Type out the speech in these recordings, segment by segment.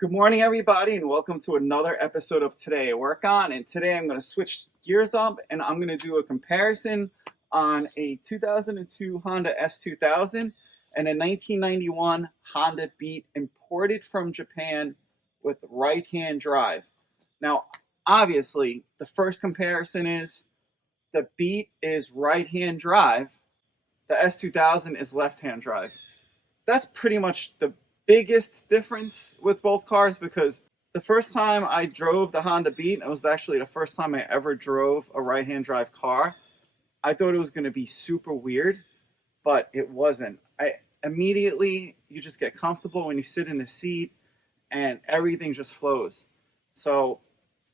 Good morning, everybody, and welcome to another episode of Today at Work On. And today I'm going to switch gears up and I'm going to do a comparison on a 2002 Honda S2000 and a 1991 Honda Beat imported from Japan with right-hand drive. Now, obviously, the first comparison is the Beat is right-hand drive, the S2000 is left-hand drive. That's pretty much the biggest difference with both cars, because the first time I drove the Honda Beat, it was actually the first time I ever drove a right-hand drive car. I thought it was going to be super weird, but it wasn't. You just get comfortable when you sit in the seat and everything just flows. So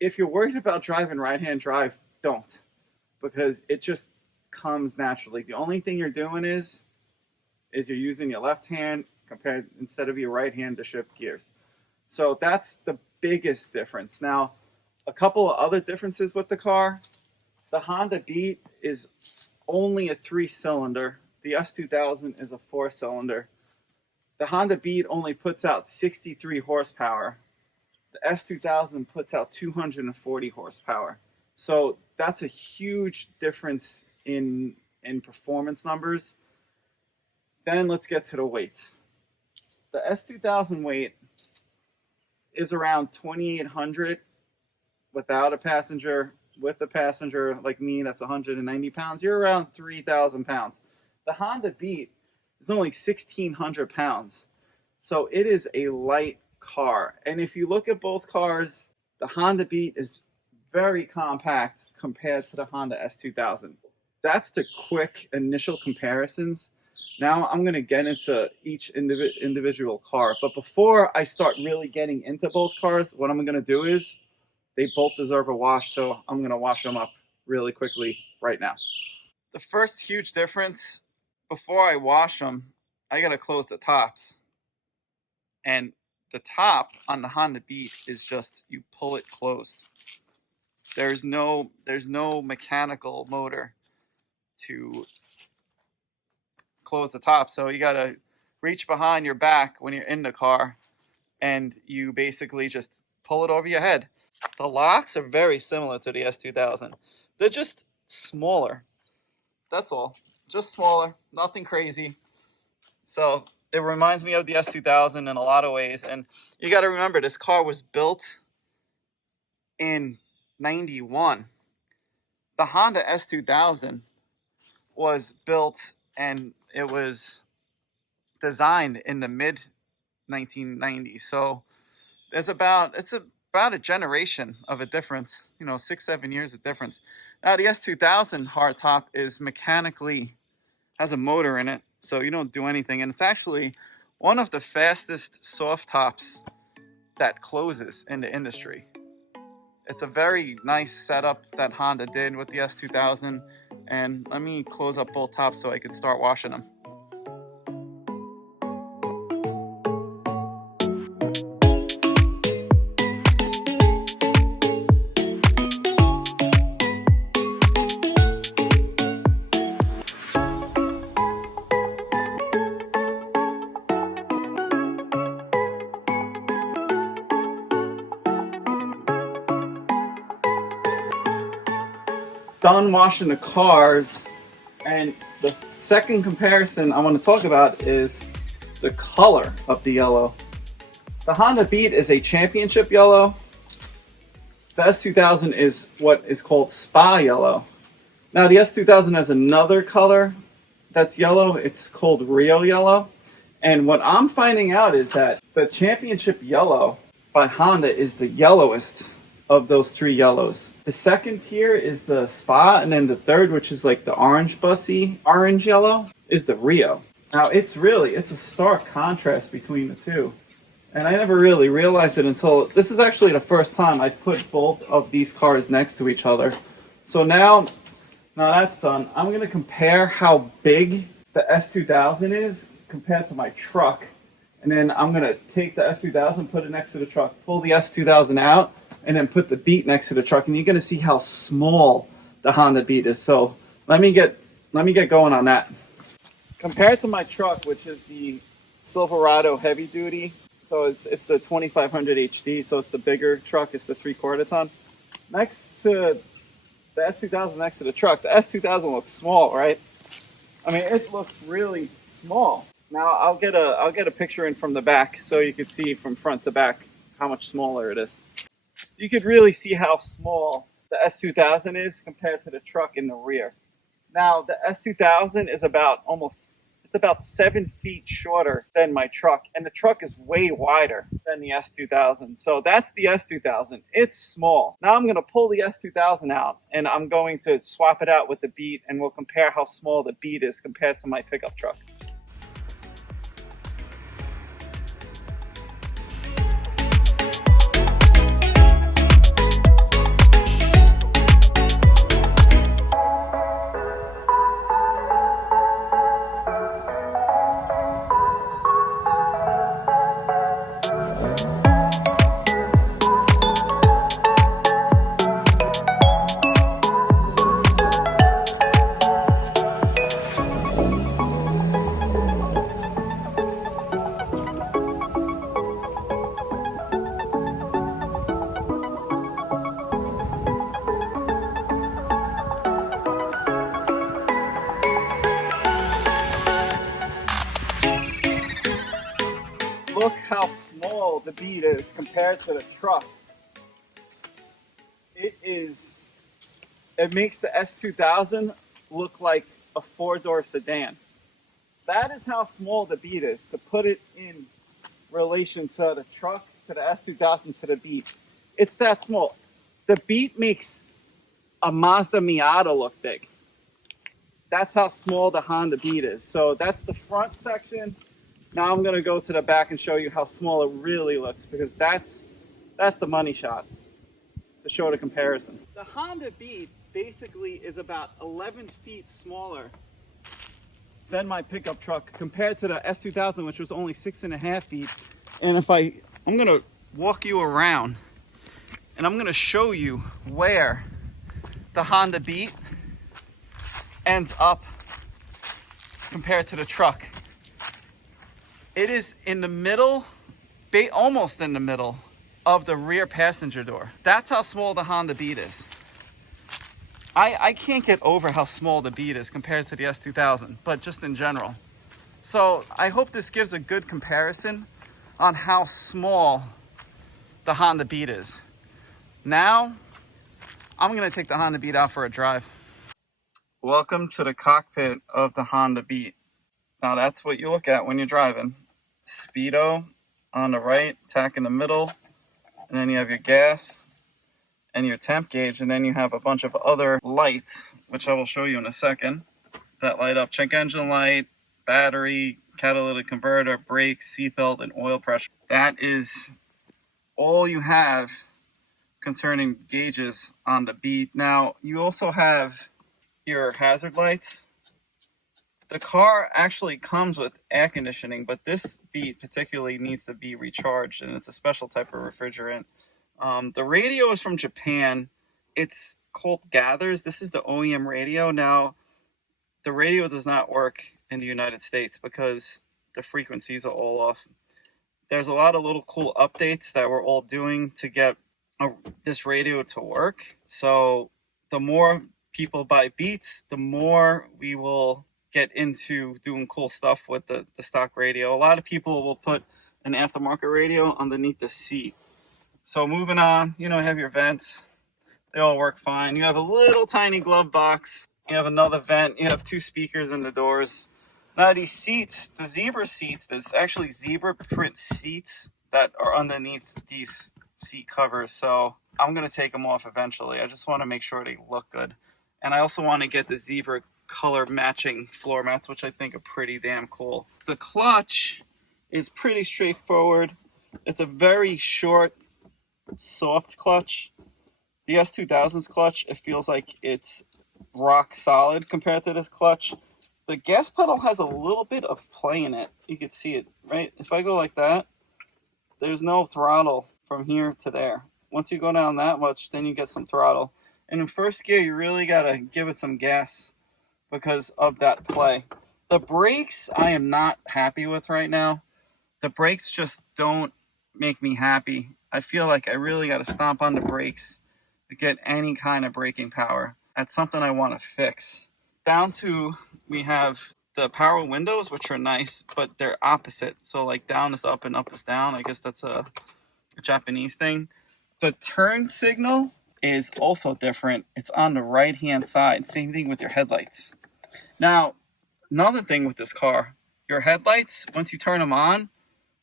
if you're worried about driving right-hand drive, don't, because it just comes naturally. The only thing you're doing is you're using your left hand instead of your right hand to shift gears. So that's the biggest difference. Now, a couple of other differences with the car. The Honda Beat is only a 3-cylinder. The S2000 is a 4-cylinder. The Honda Beat only puts out 63 horsepower. The S2000 puts out 240 horsepower. So that's a huge difference in performance numbers. Then let's get to the weights. The S2000 weight is around 2,800 without a passenger. With a passenger like me, that's 190 pounds. You're around 3,000 pounds. The Honda Beat is only 1,600 pounds. So it is a light car. And if you look at both cars, the Honda Beat is very compact compared to the Honda S2000. That's the quick initial comparisons. Now I'm going to get into each individual car. But before I start really getting into both cars, what I'm going to do is they both deserve a wash. So I'm going to wash them up really quickly right now. The first huge difference, before I wash them, I got to close the tops. And the top on the Honda Beat is just, you pull it closed. There's no mechanical motor to close the top, so you gotta reach behind your back when you're in the car and you basically just pull it over your head. The locks are very similar to the S2000. They're just smaller, that's all, just smaller, nothing crazy. So it reminds me of the S2000 in a lot of ways. And you got to remember, this car was built in 91. The Honda S2000 was built and it was designed in the mid 1990s. So it's about a generation of a difference, 6-7 years of difference. Now the S2000 hardtop is mechanically, has a motor in it, so you don't do anything, and it's actually one of the fastest soft tops that closes in the industry. It's a very nice setup that Honda did with the S2000. And let me close up both tops so I can start washing them. Done washing the cars, and the second comparison I want to talk about is the color of the yellow. The Honda Beat is a championship yellow. The S2000 is what is called spa yellow. Now the S2000 has another color that's yellow. It's called Rio yellow. And what I'm finding out is that the championship yellow by Honda is the yellowest of those three yellows. The second tier is the Spa, and then the third, which is like the orange bussy orange yellow, is the Rio. Now it's a stark contrast between the two, and I never really realized it until this is actually the first time I put both of these cars next to each other. So now that's done, I'm going to compare how big the S2000 is compared to my truck, and then I'm going to take the S2000, put it next to the truck, pull the S2000 out, and then put the Beat next to the truck, and you're going to see how small the Honda Beat is. So let me get going on that. Compared to my truck, which is the Silverado heavy duty, it's So it's the 2500 HD, so it's the bigger truck. It's the 3/4 ton. Next to the S2000, next to the truck, the S2000 looks small, right? I mean, it looks really small. Now I'll get a picture in from the back so you can see from front to back how much smaller it is. You could really see how small the S2000 is compared to the truck in the rear. Now the S2000 is it's about 7 feet shorter than my truck, and the truck is way wider than the S2000. So that's the S2000. It's small. Now I'm going to pull the S2000 out, and I'm going to swap it out with the Beat, and we'll compare how small the Beat is compared to my pickup truck. Look how small the Beat is compared to the truck. It makes the S2000 look like a 4-door sedan. That is how small the Beat is. To put it in relation to the truck, to the S2000, to the Beat, it's that small. The Beat makes a Mazda Miata look big. That's how small the Honda Beat is. So that's the front section. Now I'm going to go to the back and show you how small it really looks, because that's the money shot to show the comparison. The Honda Beat basically is about 11 feet smaller than my pickup truck compared to the S2000, which was only 6.5 feet. And I'm going to walk you around and I'm going to show you where the Honda Beat ends up compared to the truck. It is in the middle, almost in the middle of the rear passenger door. That's how small the Honda Beat is. I can't get over how small the Beat is compared to the S2000, but just in general. So I hope this gives a good comparison on how small the Honda Beat is. Now, I'm gonna take the Honda Beat out for a drive. Welcome to the cockpit of the Honda Beat. Now that's what you look at when you're driving. Speedo on the right, tach in the middle, and then you have your gas and your temp gauge, and then you have a bunch of other lights, which I will show you in a second, that light up. Check engine light, battery, catalytic converter, brakes, seatbelt, and oil pressure. That is all you have concerning gauges on the Beat. Now, you also have your hazard lights. The car actually comes with air conditioning, but this Beat particularly needs to be recharged, and it's a special type of refrigerant. The radio is from Japan. It's called Gathers. This is the OEM radio. Now, the radio does not work in the United States because the frequencies are all off. There's a lot of little cool updates that we're all doing to get this radio to work. So the more people buy Beats, the more we will get into doing cool stuff with the stock radio. A lot of people will put an aftermarket radio underneath the seat. So moving on, you have your vents. They all work fine. You have a little tiny glove box. You have another vent. You have 2 speakers in the doors. Now these seats, the zebra seats, there's actually zebra print seats that are underneath these seat covers. So I'm going to take them off eventually. I just want to make sure they look good. And I also want to get the zebra color matching floor mats, which I think are pretty damn cool. The clutch is pretty straightforward. It's a very short, soft clutch. The S2000's clutch, it feels like it's rock solid compared to this clutch. The gas pedal has a little bit of play in it. You can see it, right? If I go like that, there's no throttle from here to there. Once you go down that much, then you get some throttle. And in first gear, you really gotta give it some gas because of that play. The brakes, I am not happy with right now. The brakes just don't make me happy. I feel like I really got to stomp on the brakes to get any kind of braking power. That's something I want to fix. Down to, we have the power windows, which are nice, but they're opposite. So like down is up and up is down. I guess that's a Japanese thing. The turn signal is also different. It's on the right hand side. Same thing with your headlights. Now, another thing with this car, your headlights, once you turn them on,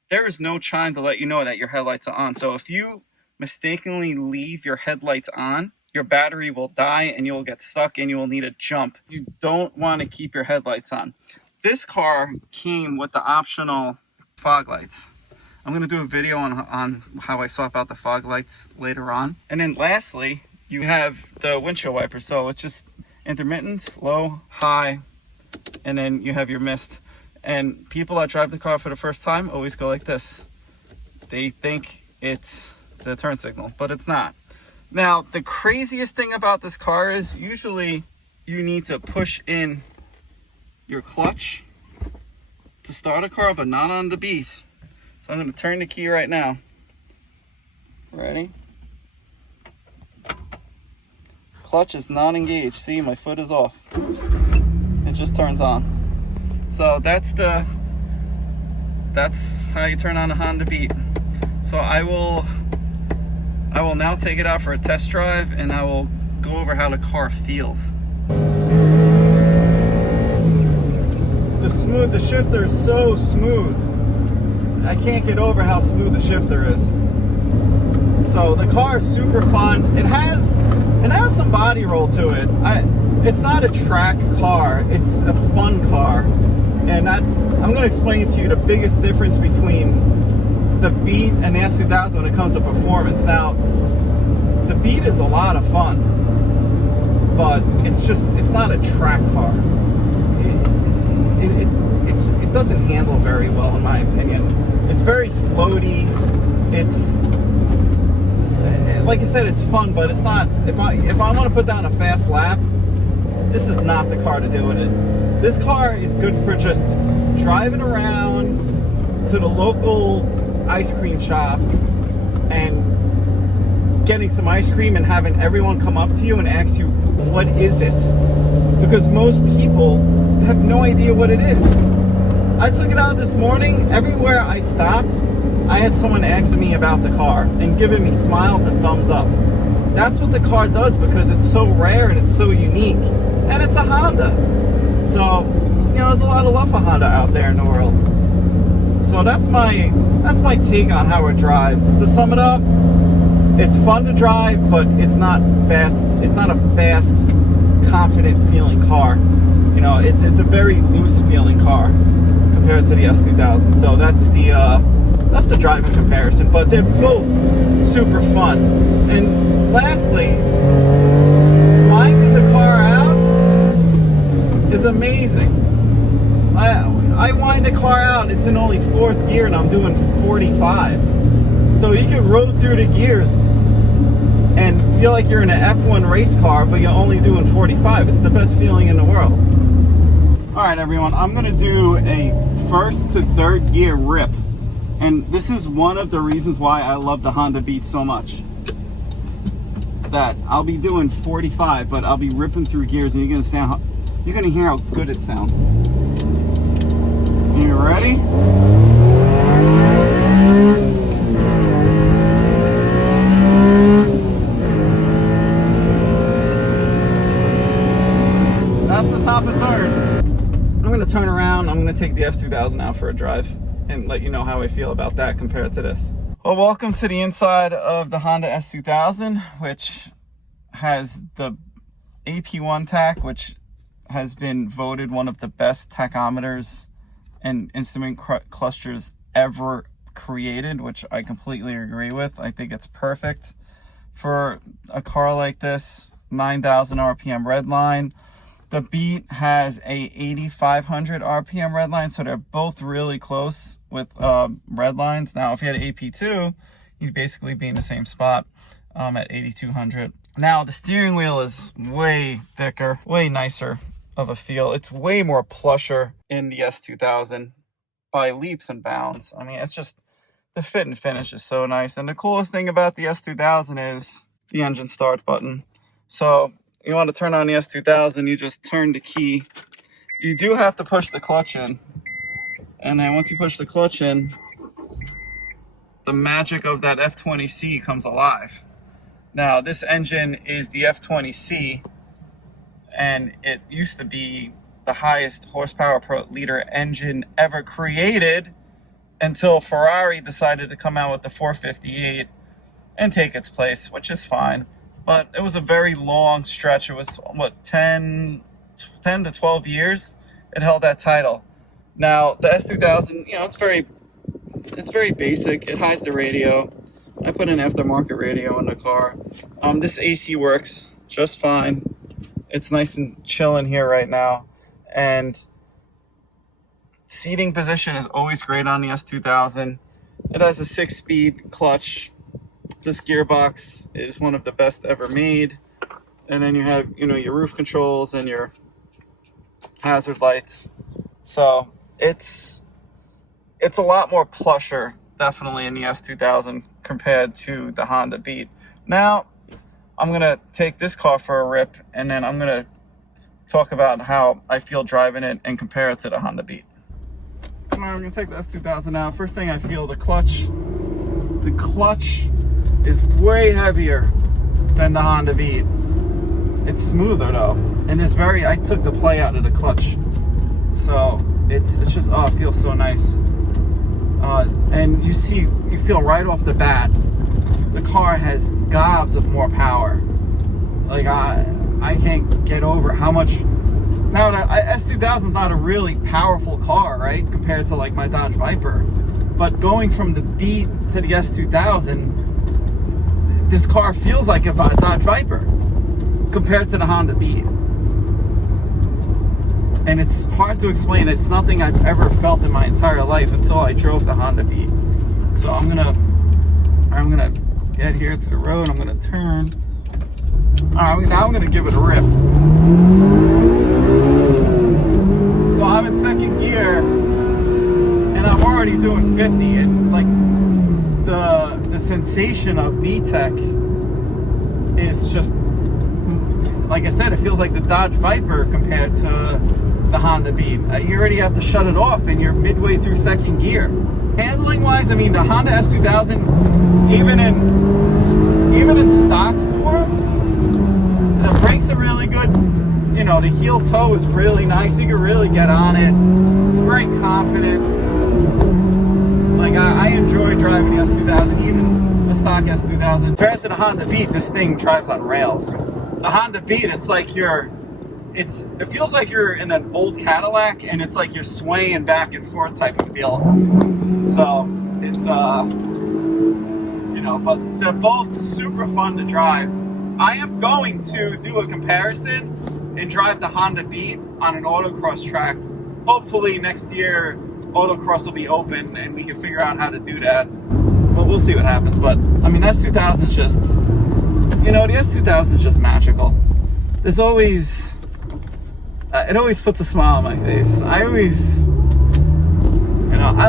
there is no chime to let you know that your headlights are on. So if you mistakenly leave your headlights on, your battery will die and you will get stuck and you will need a jump. You don't want to keep your headlights on. This car came with the optional fog lights. I'm going to do a video on how I swap out the fog lights later on. And then lastly, you have the windshield wipers. So it's just intermittent, low, high, and then you have your mist. And people that drive the car for the first time always go like this. They think it's the turn signal, but it's not. Now, the craziest thing about this car is usually you need to push in your clutch to start a car, but not on the Beat. So I'm going to turn the key right now. Ready? Clutch is not engaged. See, my foot is off. It just turns on. So that's how you turn on a Honda Beat. So I will now take it out for a test drive and I will go over how the car feels. The shifter is so smooth. I can't get over how smooth the shifter is. So the car is super fun. It has some body roll to it. It's not a track car, it's a fun car. And I'm going to explain to you the biggest difference between the Beat and the S2000 when it comes to performance. Now, the Beat is a lot of fun, but it's not a track car. It doesn't handle very well, in my opinion. It's very floaty. It's, like I said, it's fun, but it's not. If I want to put down a fast lap, this is not the car to do it in. This car is good for just driving around to the local ice cream shop and getting some ice cream and having everyone come up to you and ask you, what is it? Because most people have no idea what it is. I took it out this morning. Everywhere I stopped, I had someone asking me about the car and giving me smiles and thumbs up. That's what the car does because it's so rare and it's so unique. And it's a Honda. So, there's a lot of love for Honda out there in the world. So that's my take on how it drives. To sum it up, it's fun to drive, but it's not fast. It's not a fast, confident feeling car. It's a very loose feeling car compared to the S2000. So that's the driving comparison. But they're both super fun. And lastly, winding the car out is amazing. I wind the car out, it's in only 4th gear and I'm doing 45. So you can roll through the gears and feel like you're in an F1 race car, but you're only doing 45. It's the best feeling in the world. Alright everyone, I'm going to do a 1st to 3rd gear rip. And this is one of the reasons why I love the Honda Beat so much. That I'll be doing 45, but I'll be ripping through gears and you're going to hear how good it sounds. You ready? That's the top of 3rd. I'm going to turn around. I'm going to take the S2000 out for a drive and let you know how I feel about that compared to this. Well, welcome to the inside of the Honda S2000, which has the AP1 tach, which has been voted one of the best tachometers and instrument clusters ever created, which I completely agree with. I think it's perfect for a car like this. 9,000 RPM redline. The Beat has a 8,500 RPM redline, so they're both really close with redlines. Now, if you had an AP2, you'd basically be in the same spot at 8,200. Now, the steering wheel is way thicker, way nicer of a feel. It's way more plusher in the S2000 by leaps and bounds. I mean, it's just the fit and finish is so nice. And the coolest thing about the S2000 is the engine start button. So you want to turn on the S2000, you just turn the key. You do have to push the clutch in. And then once you push the clutch in, the magic of that F20C comes alive. Now, this engine is the F20C, and it used to be the highest horsepower per liter engine ever created until Ferrari decided to come out with the 458 and take its place, which is fine. But it was a very long stretch. It was, what, 10 to 12 years it held that title. Now, the S2000, you know, it's very basic. It hides the radio. I put an aftermarket radio in the car. This AC works just fine. It's nice and chill in here right now. And seating position is always great on the S2000. It has a 6-speed clutch. This gearbox is one of the best ever made. And then you have, you know, your roof controls and your hazard lights. So it's a lot more plusher, definitely, in the S2000 compared to the Honda Beat. Now, I'm going to take this car for a rip, and then I'm going to talk about how I feel driving it and compare it to the Honda Beat. All right, I'm going to take the S2000 out. First thing I feel, the clutch. The clutch is way heavier than the Honda Beat. It's smoother, though. And I took the play out of the clutch. So it's just, oh, it feels so nice. And you feel right off the bat, the car has gobs of more power. Like, I can't get over how much. Now, the S2000 is not a really powerful car, right, compared to like my Dodge Viper. But going from the Beat to the S2000, this car feels like a Dodge Viper compared to the Honda Beat. And it's hard to explain. It's nothing I've ever felt in my entire life until I drove the Honda Beat. So I'm gonna get here to the road. I'm gonna turn. All right, now I'm gonna give it a rip. So I'm in second gear, and I'm already doing 50. And like the sensation of VTEC is just, like I said, it feels like the Dodge Viper compared to the Honda Beat. You already have to shut it off and you're midway through second gear. Handling wise, I mean, the Honda S2000, even in stock form, the brakes are really good. You know, the heel toe is really nice. You can really get on it. It's very confident. Like, I enjoy driving the S2000, even the stock S2000. Compared to the Honda Beat, this thing drives on rails. The Honda Beat, it's like it feels like you're in an old Cadillac, and it's like you're swaying back and forth type of deal. So it's you know, but they're both super fun to drive. I am going to do a comparison and drive the Honda Beat on an autocross track. Hopefully next year autocross will be open and we can figure out how to do that. But we'll see what happens. But I mean, S2000 is just, you know, the S2000 is just magical. There's always, it always puts a smile on my face. I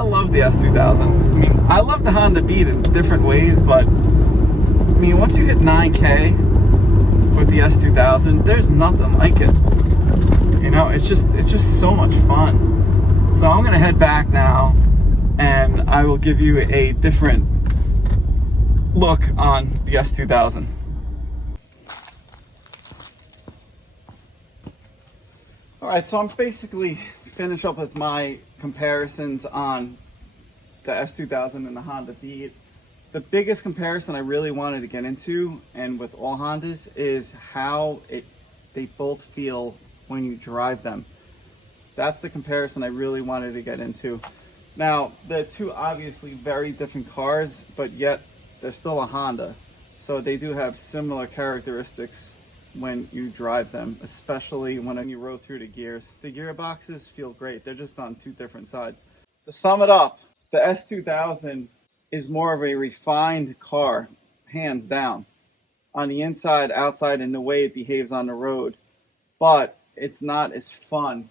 love the S2000. I mean, I love the Honda Beat in different ways, but I mean, once you hit 9K with the S2000, there's nothing like it. You know, it's just so much fun. So I'm gonna head back now, and I will give you a different look on the S2000. Alright, so I'm basically finished up with my comparisons on the S2000 and the Honda Beat. The biggest comparison I really wanted to get into, and with all Hondas, is how they both feel when you drive them. That's the comparison I really wanted to get into. Now, they're two obviously very different cars, but yet they're still a Honda. So they do have similar characteristics when you drive them, especially when you roll through the gears. The gearboxes feel great. They're just on two different sides. To sum it up, the S2000 is more of a refined car, hands down, on the inside, outside, and the way it behaves on the road. But it's not as fun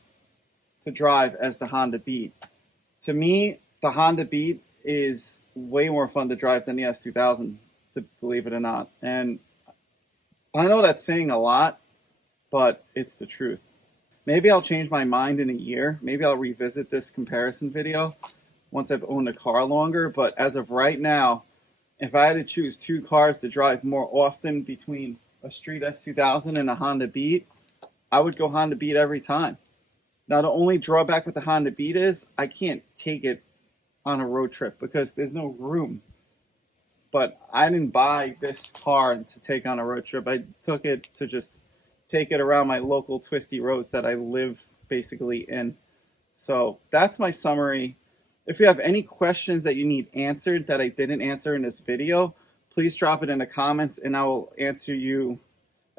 to drive as the Honda Beat. To me, the Honda Beat is way more fun to drive than the S2000, to believe it or not. And I know that's saying a lot, but it's the truth. Maybe I'll change my mind in a year. Maybe I'll revisit this comparison video once I've owned a car longer. But as of right now, if I had to choose two cars to drive more often between a street S2000 and a Honda Beat, I would go Honda Beat every time. Now, the only drawback with the Honda Beat is I can't take it on a road trip because there's no room. But I didn't buy this car to take on a road trip. I took it to just take it around my local twisty roads that I live basically in. So that's my summary. If you have any questions that you need answered that I didn't answer in this video, please drop it in the comments and I will answer you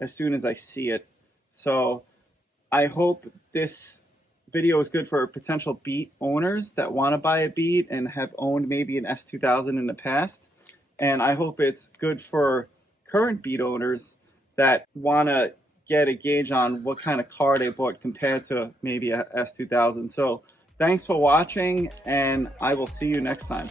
as soon as I see it. So I hope this video is good for potential Beat owners that want to buy a Beat and have owned maybe an S2000 in the past. And I hope it's good for current Beat owners that want to get a gauge on what kind of car they bought compared to maybe a S2000. So thanks for watching, and I will see you next time.